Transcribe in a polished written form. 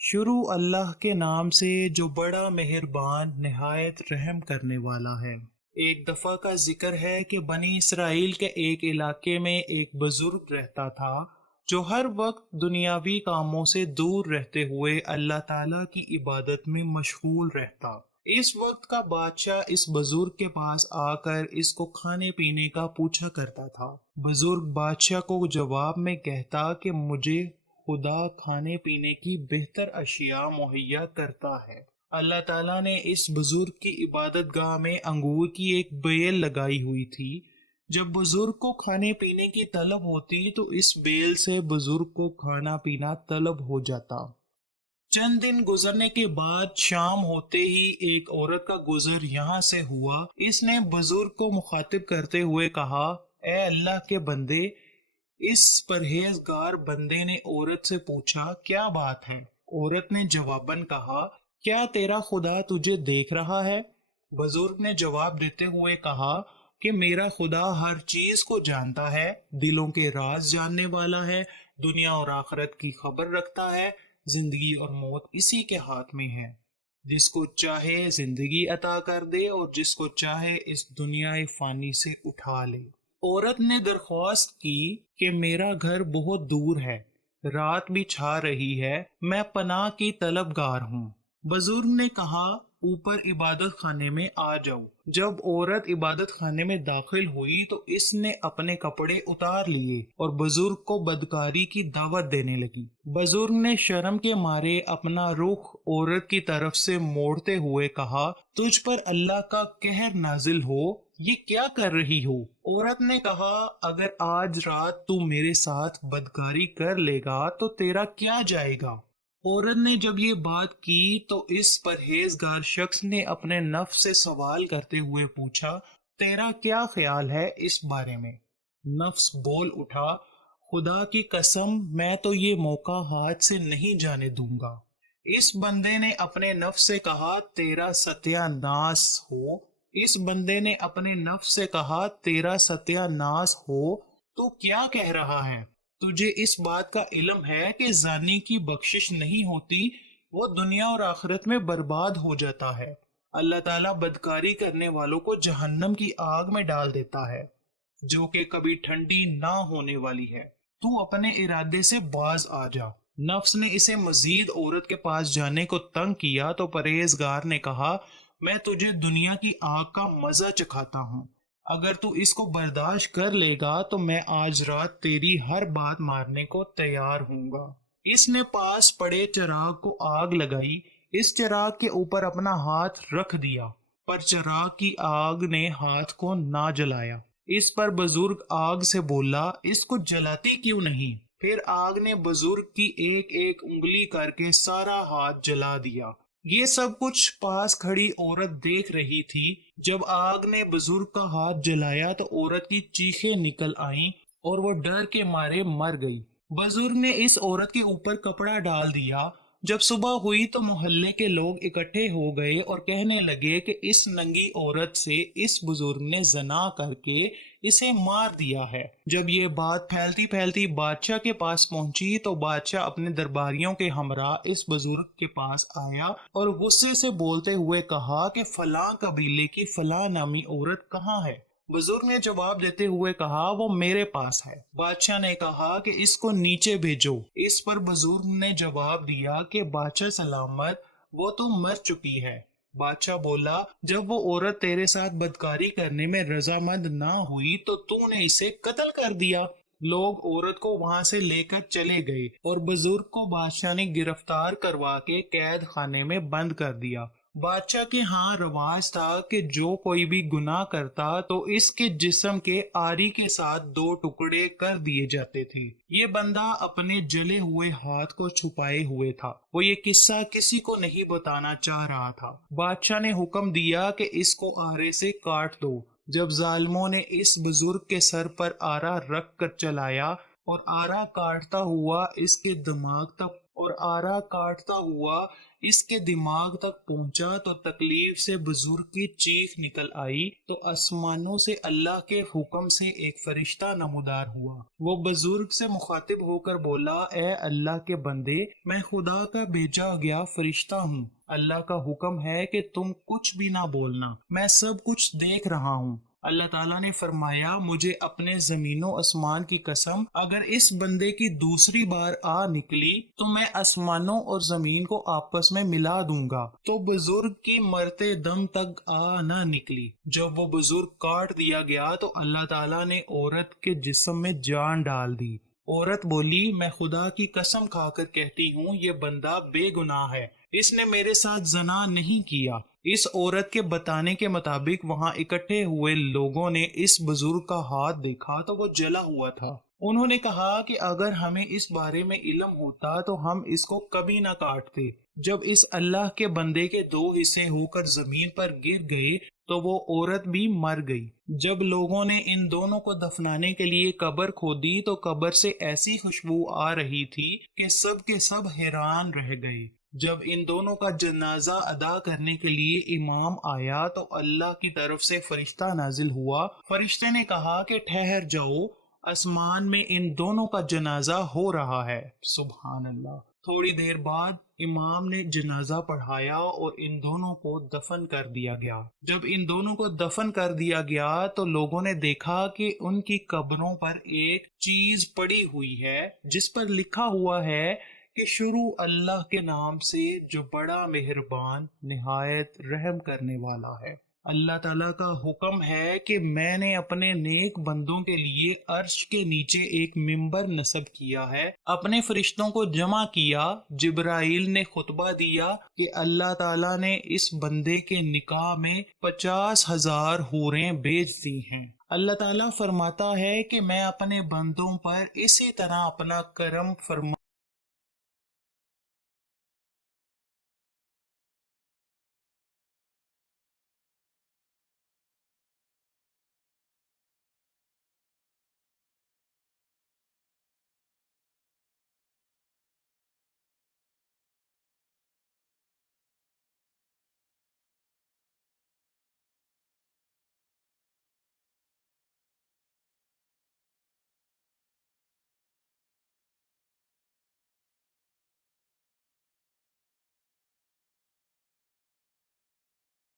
شروع اللہ کے نام سے جو بڑا مہربان نہایت رحم کرنے والا ہے۔ ایک دفعہ کا ذکر ہے کہ بنی اسرائیل کے ایک علاقے میں ایک بزرگ رہتا تھا جو ہر وقت دنیاوی کاموں سے دور رہتے ہوئے اللہ تعالی کی عبادت میں مشغول رہتا۔ اس وقت کا بادشاہ اس بزرگ کے پاس آ کر اس کو کھانے پینے کا پوچھا کرتا تھا۔ بزرگ بادشاہ کو جواب میں کہتا کہ مجھے خدا کھانے پینے کی بہتر اشیاء مہیا کرتا ہے۔ اللہ تعالیٰ نے اس بزرگ کی عبادت گاہ میں انگور کی ایک بیل لگائی ہوئی تھی۔ جب بزرگ کو کھانے پینے کی طلب ہوتی تو اس بیل سے بزرگ کو کھانا پینا طلب ہو جاتا۔ چند دن گزرنے کے بعد شام ہوتے ہی ایک عورت کا گزر یہاں سے ہوا۔ اس نے بزرگ کو مخاطب کرتے ہوئے کہا، اے اللہ کے بندے۔ اس پرہیزگار بندے نے عورت سے پوچھا، کیا بات ہے؟ عورت نے جواباً کہا، کیا تیرا خدا تجھے دیکھ رہا ہے؟ بزرگ نے جواب دیتے ہوئے کہا کہ میرا خدا ہر چیز کو جانتا ہے، دلوں کے راز جاننے والا ہے، دنیا اور آخرت کی خبر رکھتا ہے، زندگی اور موت اسی کے ہاتھ میں ہے۔ جس کو چاہے زندگی عطا کر دے اور جس کو چاہے اس دنیا فانی سے اٹھا لے۔ عورت نے درخواست کی کہ میرا گھر بہت دور ہے، رات بھی چھا رہی ہے، میں پناہ کی طلبگار ہوں۔ بزرگ نے کہا، اوپر عبادت خانے میں آ جاؤ۔ جب عورت عبادت خانے میں داخل ہوئی تو اس نے اپنے کپڑے اتار لیے اور بزرگ کو بدکاری کی دعوت دینے لگی۔ بزرگ نے شرم کے مارے اپنا رخ عورت کی طرف سے موڑتے ہوئے کہا، تجھ پر اللہ کا قہر نازل ہو، یہ کیا کر رہی ہو؟ عورت نے کہا، اگر آج رات تو میرے ساتھ بدکاری کر لے گا تو تیرا کیا جائے گا؟ عورت نے جب یہ بات کی تو اس پرہیزگار شخص نے اپنے نفس سے سوال کرتے ہوئے پوچھا، تیرا کیا خیال ہے اس بارے میں؟ نفس بول اٹھا، خدا کی قسم میں تو یہ موقع ہاتھ سے نہیں جانے دوں گا۔ اس بندے نے اپنے نفس سے کہا، تیرا ستیہ ناس ہو۔ اس بندے نے اپنے نفس سے کہا، تیرا ستیہ ناس ہو، تو کیا کہہ رہا ہے؟ تجھے اس بات کا علم ہے کہ زانی کی بخشش نہیں ہوتی، وہ دنیا اور آخرت میں برباد ہو جاتا ہے۔ اللہ تعالیٰ بدکاری کرنے والوں کو جہنم کی آگ میں ڈال دیتا ہے جو کہ کبھی ٹھنڈی نہ ہونے والی ہے۔ تو اپنے ارادے سے باز آ جا۔ نفس نے اسے مزید عورت کے پاس جانے کو تنگ کیا تو پرہیزگار نے کہا، میں تجھے دنیا کی آگ کا مزہ چکھاتا ہوں، اگر تو اس کو برداشت کر لے گا تو میں آج رات تیری ہر بات مارنے کو تیار ہوں گا۔ اس نے پاس پڑے چراغ کو آگ لگائی، اس چراغ کے اوپر اپنا ہاتھ رکھ دیا، پر چراغ کی آگ نے ہاتھ کو نہ جلایا۔ اس پر بزرگ آگ سے بولا، اس کو جلاتی کیوں نہیں؟ پھر آگ نے بزرگ کی ایک ایک انگلی کر کے سارا ہاتھ جلا دیا۔ یہ سب کچھ پاس کھڑی عورت دیکھ رہی تھی۔ جب آگ نے بزرگ کا ہاتھ جلایا تو عورت کی چیخیں نکل آئیں اور وہ ڈر کے مارے مر گئی۔ بزرگ نے اس عورت کے اوپر کپڑا ڈال دیا۔ جب صبح ہوئی تو محلے کے لوگ اکٹھے ہو گئے اور کہنے لگے کہ اس ننگی عورت سے اس بزرگ نے زنا کر کے اسے مار دیا ہے۔ جب یہ بات پھیلتی پھیلتی بادشاہ کے پاس پہنچی تو بادشاہ اپنے درباریوں کے ہمراہ اس بزرگ کے پاس آیا اور غصے سے بولتے ہوئے کہا کہ فلاں قبیلے کی فلاں نامی عورت کہاں ہے؟ بزرگ نے جواب دیتے ہوئے کہا، وہ میرے پاس ہے۔ بادشاہ نے کہا کہ اس کو نیچے بھیجو۔ اس پر بزرگ نے جواب دیا کہ بادشاہ سلامت، وہ تو مر چکی ہے۔ بادشاہ بولا، جب وہ عورت تیرے ساتھ بدکاری کرنے میں رضامند نہ ہوئی تو نے اسے قتل کر دیا۔ لوگ عورت کو وہاں سے لے کر چلے گئے اور بزرگ کو بادشاہ نے گرفتار کروا کے قید خانے میں بند کر دیا۔ بادشاہ کے ہاں رواج تھا کہ جو کوئی بھی گناہ کرتا تو اس کے جسم کے آری کے ساتھ 2 ٹکڑے کر دیے جاتے تھے۔ یہ بندہ اپنے جلے ہوئے ہاتھ کو چھپائے ہوئے تھا۔ وہ یہ قصہ کسی کو نہیں بتانا چاہ رہا تھا۔ بادشاہ نے حکم دیا کہ اس کو آرے سے کاٹ دو۔ جب ظالموں نے اس بزرگ کے سر پر آرا رکھ کر چلایا اور آرا کاٹتا ہوا اس کے دماغ تک اور آرا کاٹتا ہوا اس کے دماغ تک پہنچا تو تکلیف سے بزرگ کی چیخ نکل آئی، تو آسمانوں سے اللہ کے حکم سے ایک فرشتہ نمودار ہوا۔ وہ بزرگ سے مخاطب ہو کر بولا، اے اللہ کے بندے، میں خدا کا بھیجا گیا فرشتہ ہوں، اللہ کا حکم ہے کہ تم کچھ بھی نہ بولنا، میں سب کچھ دیکھ رہا ہوں۔ اللہ تعالیٰ نے فرمایا، مجھے اپنے زمین و آسمان کی قسم، اگر اس بندے کی دوسری بار آ نکلی تو میں آسمانوں اور زمین کو آپس میں ملا دوں گا۔ تو بزرگ کی مرتے دم تک آ نہ نکلی۔ جب وہ بزرگ کاٹ دیا گیا تو اللہ تعالیٰ نے عورت کے جسم میں جان ڈال دی۔ عورت بولی، میں خدا کی قسم کھا کر کہتی ہوں، یہ بندہ بے گناہ ہے، اس نے میرے ساتھ زنا نہیں کیا۔ اس عورت کے بتانے کے مطابق وہاں اکٹھے ہوئے لوگوں نے اس بزرگ کا ہاتھ دیکھا تو وہ جلا ہوا تھا۔ انہوں نے کہا کہ اگر ہمیں اس بارے میں علم ہوتا تو ہم اس کو کبھی نہ کاٹتے۔ جب اس اللہ کے بندے کے دو حصے ہو کر زمین پر گر گئے تو وہ عورت بھی مر گئی۔ جب لوگوں نے ان دونوں کو دفنانے کے لیے قبر کھودی تو قبر سے ایسی خوشبو آ رہی تھی کہ سب کے سب حیران رہ گئے۔ جب ان دونوں کا جنازہ ادا کرنے کے لیے امام آیا تو اللہ کی طرف سے فرشتہ نازل ہوا۔ فرشتے نے کہا کہ ٹھہر جاؤ، آسمان میں ان دونوں کا جنازہ ہو رہا ہے۔ سبحان اللہ۔ تھوڑی دیر بعد امام نے جنازہ پڑھایا اور ان دونوں کو دفن کر دیا گیا۔ جب ان دونوں کو دفن کر دیا گیا تو لوگوں نے دیکھا کہ ان کی قبروں پر ایک چیز پڑی ہوئی ہے جس پر لکھا ہوا ہے کہ شروع اللہ کے نام سے جو بڑا مہربان نہایت رحم کرنے والا ہے۔ اللہ تعالیٰ کا حکم ہے کہ میں نے اپنے نیک بندوں کے لیے عرش کے نیچے ایک ممبر نصب کیا ہے، اپنے فرشتوں کو جمع کیا۔ جبرائیل نے خطبہ دیا کہ اللہ تعالیٰ نے اس بندے کے نکاح میں 50,000 حوریں بیچ دی ہیں۔ اللہ تعالیٰ فرماتا ہے کہ میں اپنے بندوں پر اسی طرح اپنا کرم فرما